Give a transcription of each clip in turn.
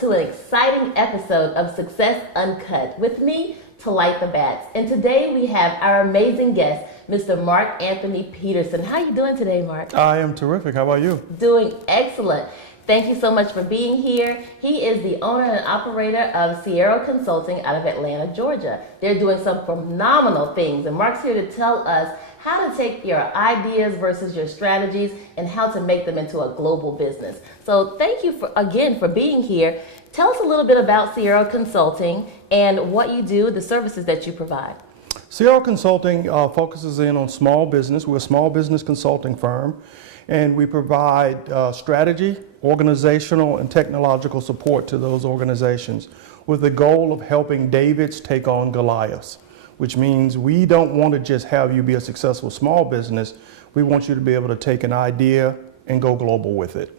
welcome to an exciting episode of Success Uncut with me, Talitha. And today we have our amazing guest, Mr. Mark Anthony Peterson. How are you doing today, Mark? I am terrific. How about you? Doing excellent. Thank you so much for being here. He is the owner and operator of Sierra Consulting out of Atlanta, Georgia. They're doing some phenomenal things, and Mark's here to tell us how to take your ideas versus your strategies and how to make them into a global business. So thank you again for being here. Tell us a little bit about Sierra Consulting and what you do, the services that you provide. Sierra Consulting focuses in on small business. We're a small business consulting firm, and we provide strategy, organizational, and technological support to those organizations with the goal of helping Davids take on Goliaths, which means we don't want to just have you be a successful small business. We want you to be able to take an idea and go global with it.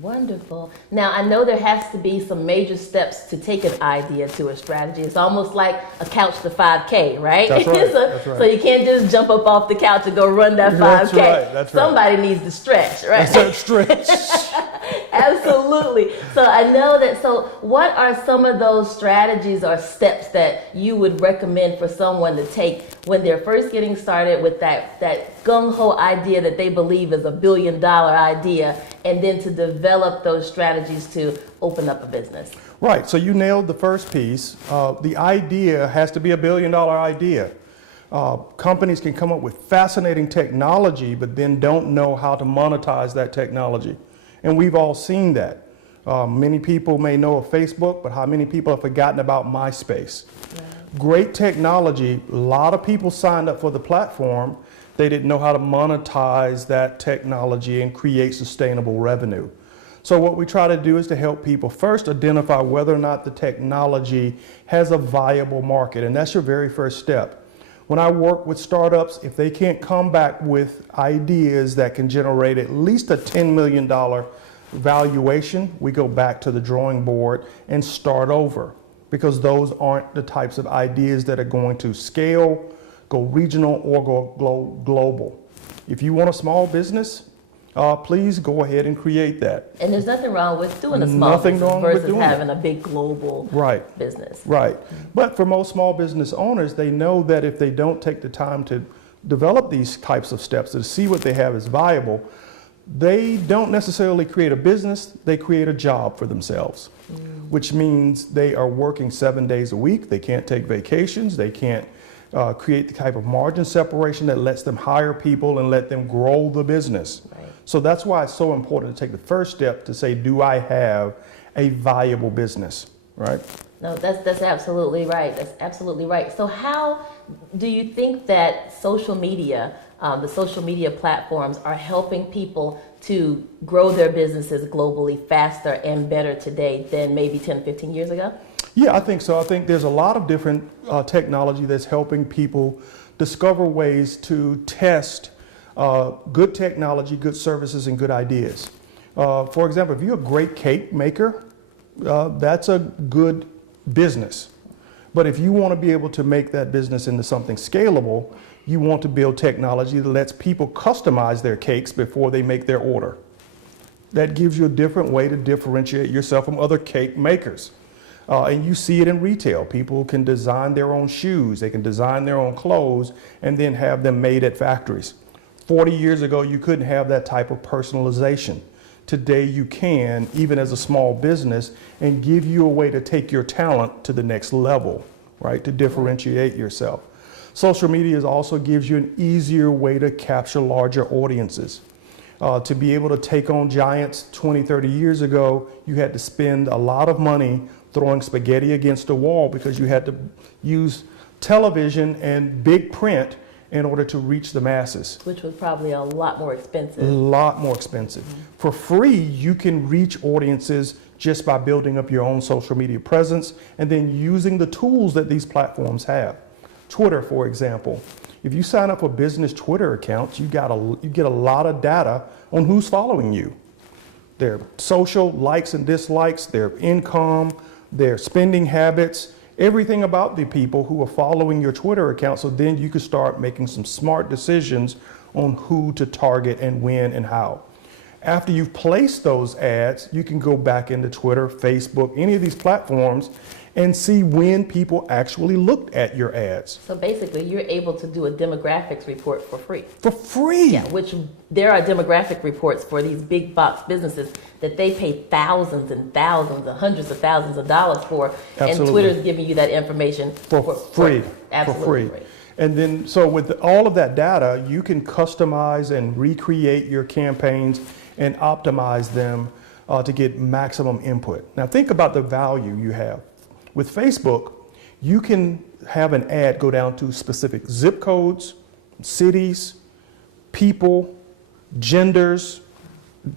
Wonderful. Now, I know there has to be some major steps to take an idea to a strategy. It's almost like a couch to 5K, right? That's right. That's right. So you can't just jump up off the couch and go run that 5K. That's right. That's right. Somebody needs to stretch, right? That's that stretch. Absolutely. So I know that. So what are some of those strategies or steps that you would recommend for someone to take when they're first getting started with that gung-ho idea that they believe is $1 billion idea, and then to develop those strategies to open up a business? Right. So you nailed the first piece. The idea has to be $1 billion idea. Companies can come up with fascinating technology, but then don't know how to monetize that technology. And we've all seen that. Many people may know of Facebook, but how many people have forgotten about MySpace? Yeah. Great technology. A lot of people signed up for the platform. They didn't know how to monetize that technology and create sustainable revenue. So what we try to do is to help people first identify whether or not the technology has a viable market. And that's your very first step. When I work with startups, if they can't come back with ideas that can generate at least a $10 million valuation, we go back to the drawing board and start over, because those aren't the types of ideas that are going to scale, go regional, or go global. If you want a small business, please go ahead and create that. And there's nothing wrong with doing a small business versus having a big global business. Right. But for most small business owners, they know that if they don't take the time to develop these types of steps to see what they have is viable, they don't necessarily create a business, they create a job for themselves, which means they are working 7 days a week. They can't take vacations. They can't create the type of margin separation that lets them hire people and let them grow the business. Right. So that's why it's so important to take the first step to say, do I have a viable business, right? No, that's absolutely right. That's absolutely right. So how do you think that social media, the social media platforms are helping people to grow their businesses globally faster and better today than maybe 10, 15 years ago? Yeah, I think so. I think there's a lot of different technology that's helping people discover ways to test good technology, good services, and good ideas. For example, if you're a great cake maker, that's a good business. But if you want to be able to make that business into something scalable, you want to build technology that lets people customize their cakes before they make their order. That gives you a different way to differentiate yourself from other cake makers. And you see it in retail. People can design their own shoes, they can design their own clothes, and then have them made at factories. 40 years ago, you couldn't have that type of personalization. Today you can, even as a small business, and give you a way to take your talent to the next level, right? To differentiate yourself. Social media also gives you an easier way to capture larger audiences. To be able to take on giants 20, 30 years ago, you had to spend a lot of money throwing spaghetti against a wall because you had to use television and big print in order to reach the masses. Which was probably a lot more expensive. A lot more expensive. Mm-hmm. For free, you can reach audiences just by building up your own social media presence and then using the tools that these platforms have. Twitter, for example. If you sign up for business Twitter accounts, you get a lot of data on who's following you. Their social likes and dislikes, their income, their spending habits, everything about the people who are following your Twitter account, so then you can start making some smart decisions on who to target and when and how. After you've placed those ads, you can go back into Twitter, Facebook, any of these platforms, and see when people actually looked at your ads. So basically, you're able to do a demographics report for free. For free? Yeah, which there are demographic reports for these big box businesses that they pay thousands and thousands and hundreds of thousands of dollars for. Absolutely. And Twitter's giving you that information for free. Absolutely free. And then, so with all of that data, you can customize and recreate your campaigns and optimize them to get maximum input. Now think about the value you have. With Facebook, you can have an ad go down to specific zip codes, cities, people, genders,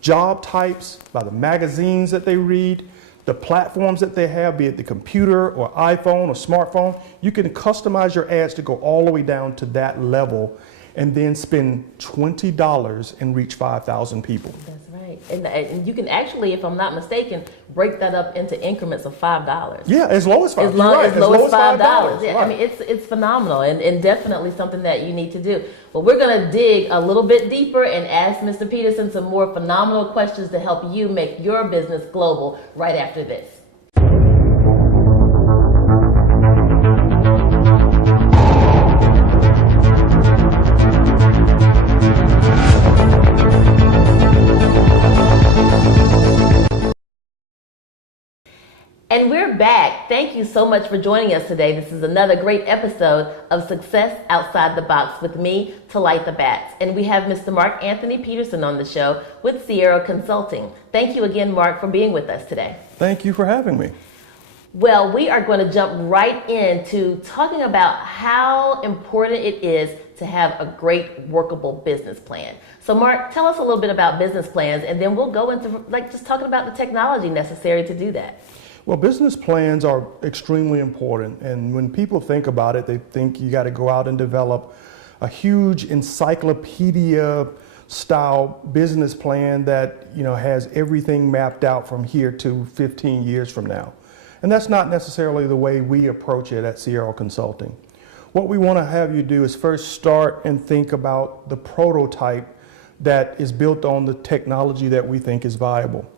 job types, by the magazines that they read, the platforms that they have, be it the computer or iPhone or smartphone. You can customize your ads to go all the way down to that level and then spend $20 and reach 5,000 people. That's right. And you can actually, if I'm not mistaken, break that up into increments of $5. Yeah, as low as $5. As low as $5. Yeah, Right. I mean, it's phenomenal and definitely something that you need to do. But we're going to dig a little bit deeper and ask Mr. Peterson some more phenomenal questions to help you make your business global right after this. And we're back. Thank you so much for joining us today. This is another great episode of Success Outside the Box with me, Talitha Batts. And we have Mr. Mark Anthony Peterson on the show with Sierra Consulting. Thank you again, Mark, for being with us today. Thank you for having me. Well, we are going to jump right into talking about how important it is to have a great workable business plan. So Mark, tell us a little bit about business plans, and then we'll go into just talking about the technology necessary to do that. Well, business plans are extremely important, and when people think about it, they think you got to go out and develop a huge encyclopedia style business plan that, you know, has everything mapped out from here to 15 years from now. And that's not necessarily the way we approach it at Sierra Consulting. What we want to have you do is first start and think about the prototype that is built on the technology that we think is viable.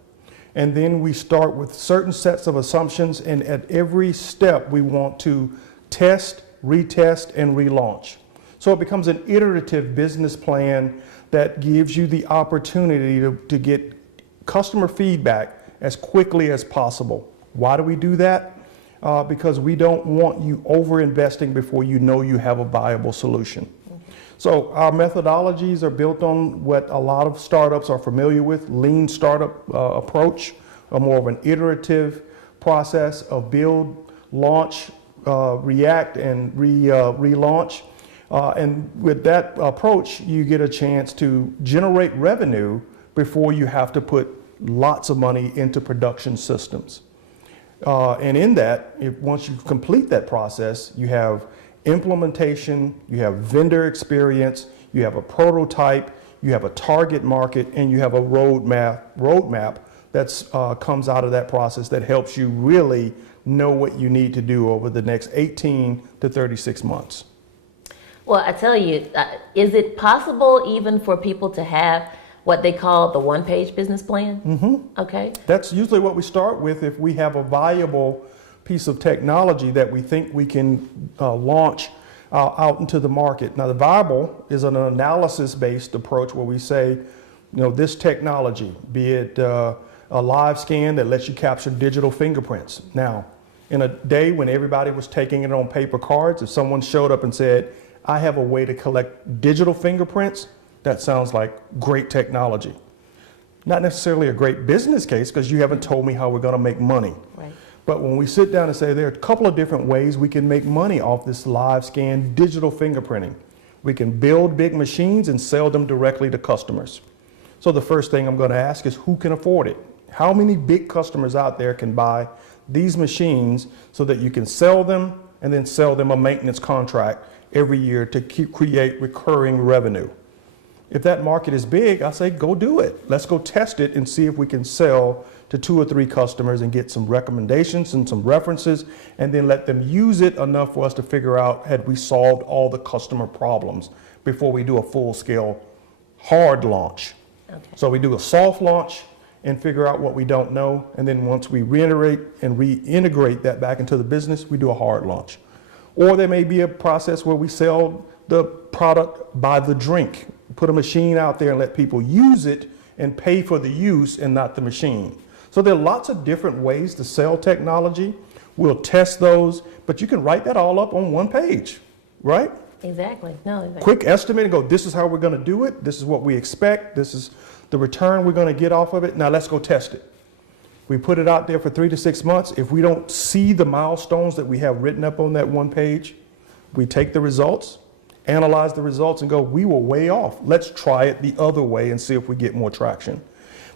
And then we start with certain sets of assumptions, and at every step we want to test, retest, and relaunch. So it becomes an iterative business plan that gives you the opportunity to get customer feedback as quickly as possible. Why do we do that? Because we don't want you over-investing before you know you have a viable solution. So our methodologies are built on what a lot of startups are familiar with, lean startup approach, a more of an iterative process of build, launch, react, and relaunch. And with that approach, you get a chance to generate revenue before you have to put lots of money into production systems. And in that, once you complete that process, you have implementation, you have vendor experience, you have a prototype, you have a target market, and you have a roadmap that comes out of that process that helps you really know what you need to do over the next 18 to 36 months. Well, I tell you, is it possible even for people to have what they call the one-page business plan? Mm-hmm. Okay. That's usually what we start with if we have a viable piece of technology that we think we can launch out into the market. Now, the viable is an analysis-based approach where we say, you know, this technology, be it a live scan that lets you capture digital fingerprints. Now, in a day when everybody was taking it on paper cards, if someone showed up and said, I have a way to collect digital fingerprints, that sounds like great technology. Not necessarily a great business case because you haven't told me how we're going to make money. Right. But when we sit down and say there are a couple of different ways we can make money off this live scan digital fingerprinting. We can build big machines and sell them directly to customers. So the first thing I'm going to ask is who can afford it? How many big customers out there can buy these machines so that you can sell them and then sell them a maintenance contract every year to create recurring revenue? If that market is big, I say go do it. Let's go test it and see if we can sell to 2 or 3 customers and get some recommendations and some references, and then let them use it enough for us to figure out had we solved all the customer problems before we do a full-scale hard launch. Okay. So we do a soft launch and figure out what we don't know. And then once we reintegrate that back into the business, we do a hard launch. Or there may be a process where we sell the product by the drink, put a machine out there and let people use it and pay for the use and not the machine. So there are lots of different ways to sell technology. We'll test those, but you can write that all up on one page, right? Exactly. No, exactly. Quick estimate and go, this is how we're going to do it. This is what we expect. This is the return we're going to get off of it. Now let's go test it. We put it out there for 3 to 6 months. If we don't see the milestones that we have written up on that one page, we take the results, analyze the results and go, we were way off. Let's try it the other way and see if we get more traction.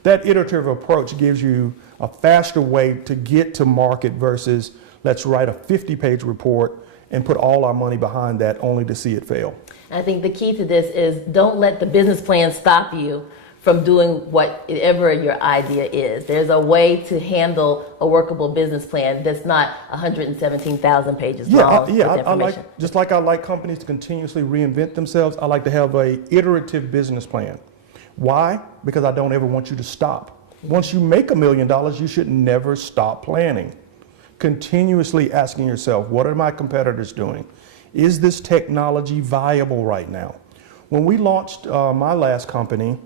That iterative approach gives you a faster way to get to market versus let's write a 50-page report and put all our money behind that only to see it fail. I think the key to this is don't let the business plan stop you from doing whatever your idea is. There's a way to handle a workable business plan that's not 117,000 pages long. I like, just like I like companies to continuously reinvent themselves, I like to have a iterative business plan. Why? Because I don't ever want you to stop. Once you make $1 million, you should never stop planning. Continuously asking yourself, what are my competitors doing? Is this technology viable right now? When we launched my last company,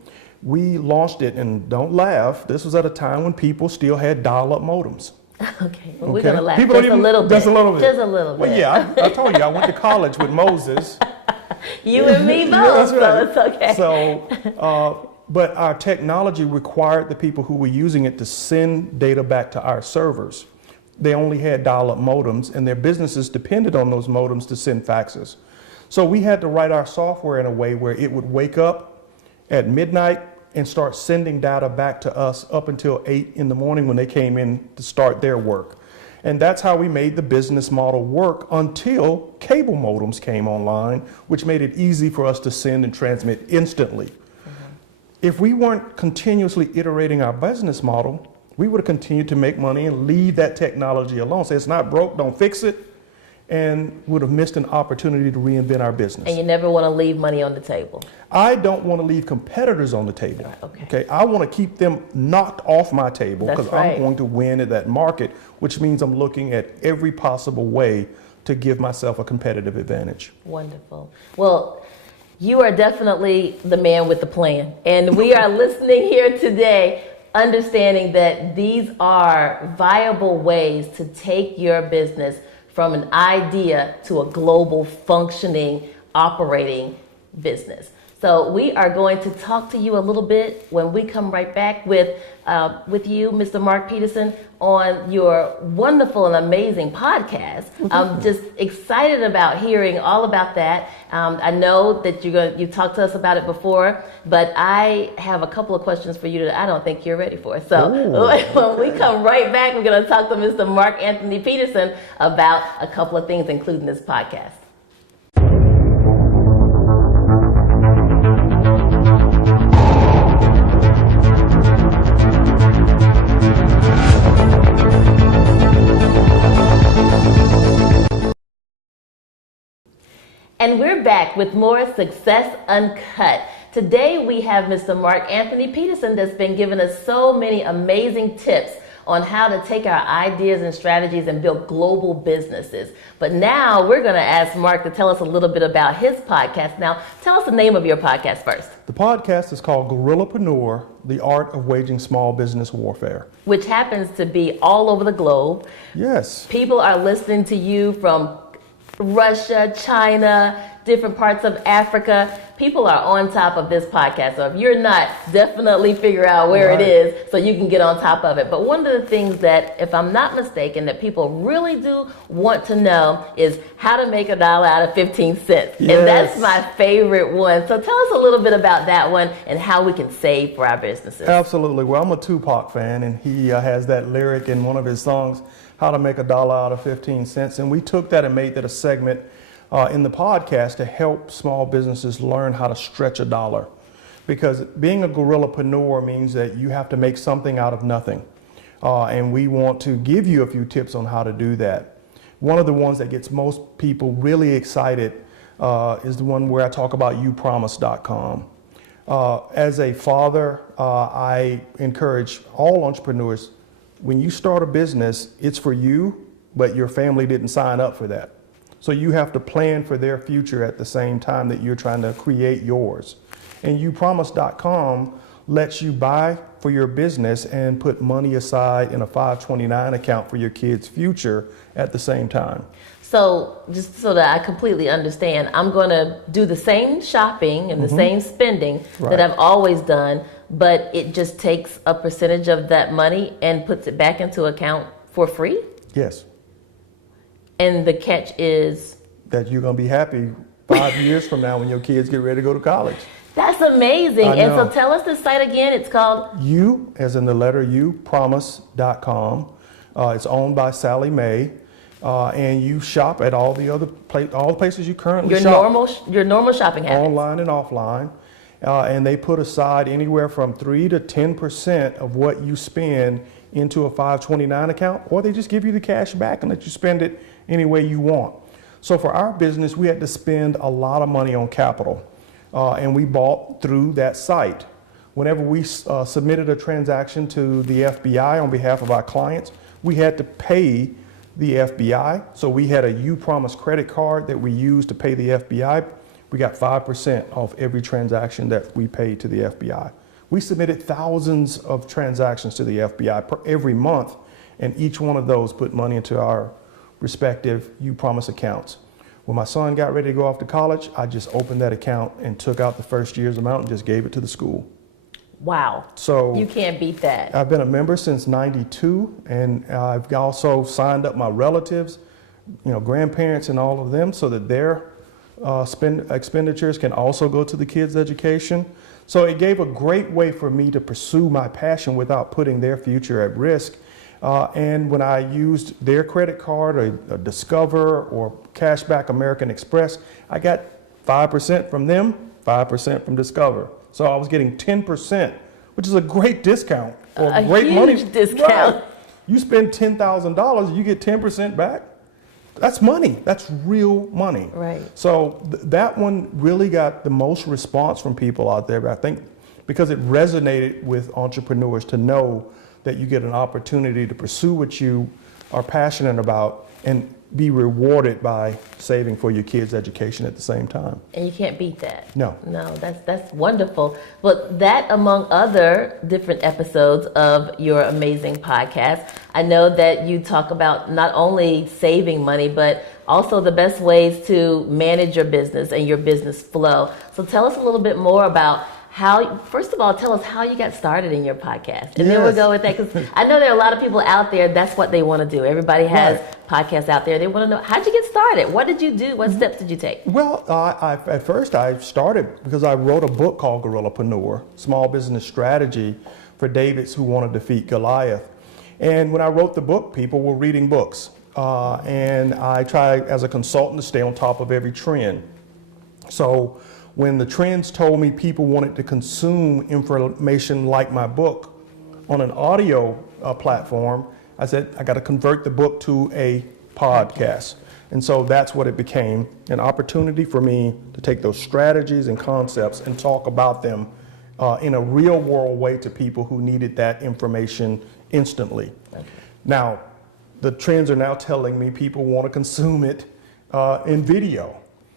we launched it, and don't laugh, this was at a time when people still had dial-up modems. Okay, well, we're going to laugh people just a little bit. Just a little bit. Just a little bit. Well, yeah, I told you, I went to college with Moses. You and me both, Yeah, that's right. so it's okay. So, but our technology required the people who were using it to send data back to our servers. They only had dial-up modems, and their businesses depended on those modems to send faxes. So we had to write our software in a way where it would wake up at midnight and start sending data back to us up until 8 in the morning when they came in to start their work. And that's how we made the business model work until cable modems came online, which made it easy for us to send and transmit instantly. Mm-hmm. If we weren't continuously iterating our business model, we would have continued to make money and leave that technology alone. Say it's not broke, don't fix it, and would have missed an opportunity to reinvent our business. And you never want to leave money on the table. I don't want to leave competitors on the table. Okay. I want to keep them knocked off my table because I'm going to win at that market, which means I'm looking at every possible way to give myself a competitive advantage. Wonderful. Well, you are definitely the man with the plan. And we are listening here today, understanding that these are viable ways to take your business from an idea to a global functioning, operating business. So we are going to talk to you a little bit when we come right back with you, Mr. Mark Peterson, on your wonderful and amazing podcast. I'm just excited about hearing all about that. I know that you talked to us about it before, but I have a couple of questions for you that I don't think you're ready for. So when we come right back, we're going to talk to Mr. Mark Anthony Peterson about a couple of things, including this podcast. And we're back with more Success Uncut. Today we have Mr. Mark Anthony Peterson that's been giving us so many amazing tips on how to take our ideas and strategies and build global businesses. But now we're going to ask Mark to tell us a little bit about his podcast. Now, tell us the name of your podcast first. The podcast is called Gorillapreneur, The Art of Waging Small Business Warfare. Which happens to be all over the globe. Yes. People are listening to you from Russia, China, different parts of Africa. People are on top of this podcast. So if you're not, definitely figure out where it is so you can get on top of it. But one of the things that, if I'm not mistaken, that people really do want to know is how to make $1 out of 15 cents. Yes. And that's my favorite one. So tell us a little bit about that one and how we can save for our businesses. Absolutely. Well, I'm a Tupac fan, and he has that lyric in one of his songs, how to make $1 out of 15 cents. And we took that and made that a segment in the podcast to help small businesses learn how to stretch $1. Because being a gorillapreneur means that you have to make something out of nothing. And we want to give you a few tips on how to do that. One of the ones that gets most people really excited is the one where I talk about youpromise.com. As a father, I encourage all entrepreneurs, when you start a business, it's for you, but your family didn't sign up for that. So you have to plan for their future at the same time that you're trying to create yours. And youpromise.com lets you buy for your business and put money aside in a 529 account for your kids' future at the same time. So just so that I completely understand, I'm going to do the same shopping and the same spending that I've always done, but it just takes a percentage of that money and puts it back into account for free? Yes. And the catch is? That you're going to be happy 5 years from now when your kids get ready to go to college. That's amazing. And so tell us the site again. It's called? You, as in the letter U, promise.com. It's owned by Sally Mae. And you shop at all the places you currently shop. Your normal shopping habits. Online and offline. And they put aside anywhere from 3 to 10% of what you spend into a 529 account, or they just give you the cash back and let you spend it any way you want. So for our business, we had to spend a lot of money on capital. And we bought through that site. Whenever we submitted a transaction to the FBI on behalf of our clients, we had to pay the FBI. So we had a You Promise credit card that we used to pay the FBI. We got 5% off every transaction that we paid to the FBI. We submitted thousands of transactions to the FBI every month, and each one of those put money into our respective You Promise accounts. When my son got ready to go off to college, I just opened that account and took out the first year's amount and just gave it to the school. Wow. So you can't beat that. I've been a member since '92, and I've also signed up my relatives, grandparents and all of them, so that their expenditures can also go to the kids' education. So it gave a great way for me to pursue my passion without putting their future at risk. And when I used their credit card, or Discover, or Cashback American Express, I got 5% from them, 5% from Discover. So I was getting 10%, which is a great discount. Or a great huge money discount. Right. You spend $10,000, you get 10% back. That's money. That's real money. Right. So that one really got the most response from people out there. But I think because it resonated with entrepreneurs to know that you get an opportunity to pursue what you are passionate about and be rewarded by saving for your kids' education at the same time. And you can't beat that. No. No, that's wonderful. But that, among other different episodes of your amazing podcast, I know that you talk about not only saving money, but also the best ways to manage your business and your business flow. So tell us a little bit more about first of all, tell us how you got started in your podcast. And then we'll go with that, because I know there are a lot of people out there, that's what they want to do. Everybody has podcasts out there. They want to know, how'd you get started? What did you do? What steps did you take? Well, at first I started because I wrote a book called Gorillapreneur, Small Business Strategy for Davids Who Want to Defeat Goliath. And when I wrote the book, people were reading books. And I tried as a consultant to stay on top of every trend. So when the trends told me people wanted to consume information like my book on an audio platform, I said, I got to convert the book to a podcast. And so that's what it became, an opportunity for me to take those strategies and concepts and talk about them in a real world way to people who needed that information instantly. Okay. Now, the trends are now telling me people want to consume it in video.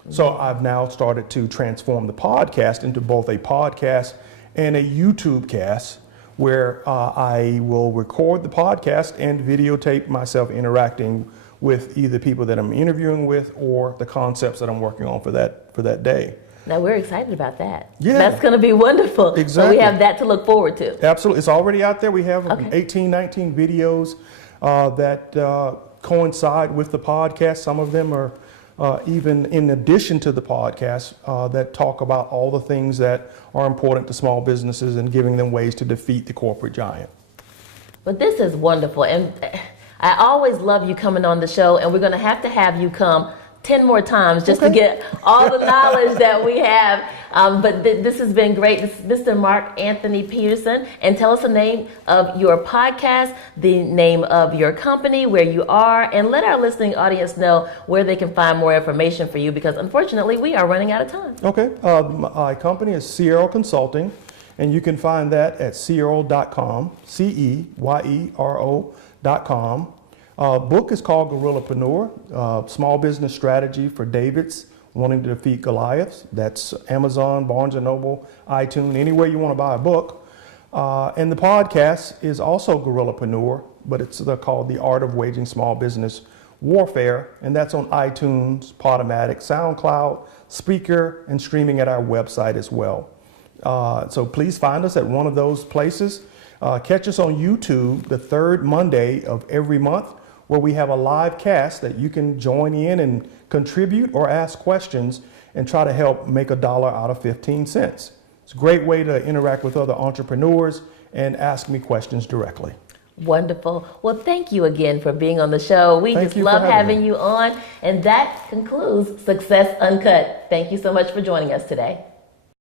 So I've now started to transform the podcast into both a podcast and a YouTube cast, where I will record the podcast and videotape myself interacting with either people that I'm interviewing with or the concepts that I'm working on for that day. Now, we're excited about that. Yeah. That's going to be wonderful. Exactly. So we have that to look forward to. Absolutely. It's already out there. We have 18, 19 videos that coincide with the podcast. Some of them are even in addition to the podcast that talk about all the things that are important to small businesses and giving them ways to defeat the corporate giant. But this is wonderful. And I always love you coming on the show, and we're going to have you come 10 more times just to get all the knowledge that we have. But this has been great. This is Mr. Mark Anthony Peterson. And tell us the name of your podcast, the name of your company, where you are, and let our listening audience know where they can find more information for you, because unfortunately we are running out of time. Okay. My company is Ceyero Consulting, and you can find that at ceyero.com, CEYERO.com. Book is called Gorillapreneur, Small Business Strategy for Davids Wanting to Defeat Goliaths. That's Amazon, Barnes & Noble, iTunes, anywhere you want to buy a book. And the podcast is also Gorillapreneur, but it's called The Art of Waging Small Business Warfare, and that's on iTunes, Podomatic, SoundCloud, Spreaker, and streaming at our website as well. So please find us at one of those places. Catch us on YouTube the third Monday of every month, where we have a live cast that you can join in and contribute or ask questions and try to help make $1 out of 15 cents. It's a great way to interact with other entrepreneurs and ask me questions directly. Wonderful. Well, thank you again for being on the show. We just love having you on. And that concludes Success Uncut. Thank you so much for joining us today.